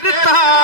करता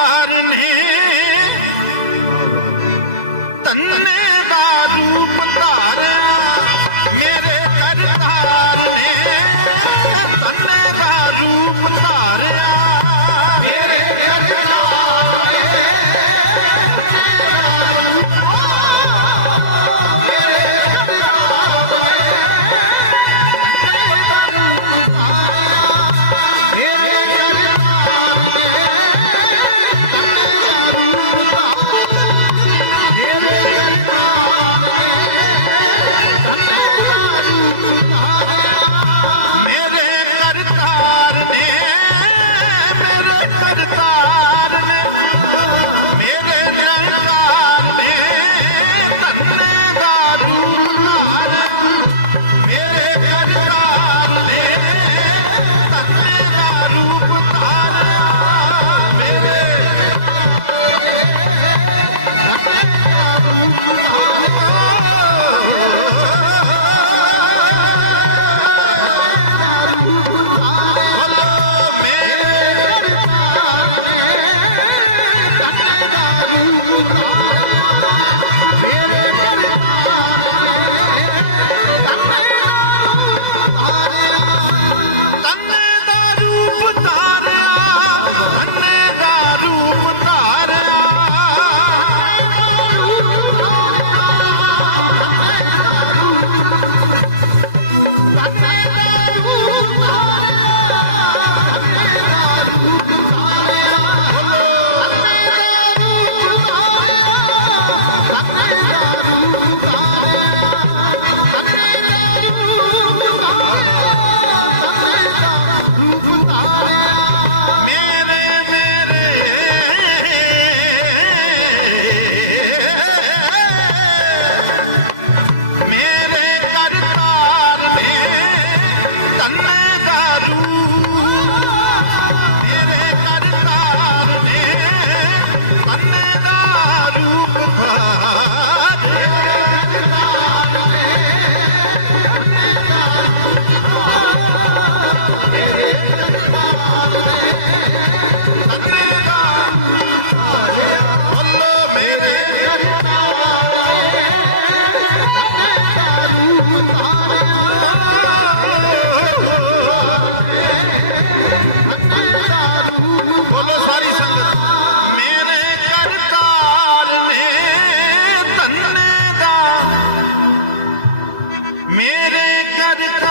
রে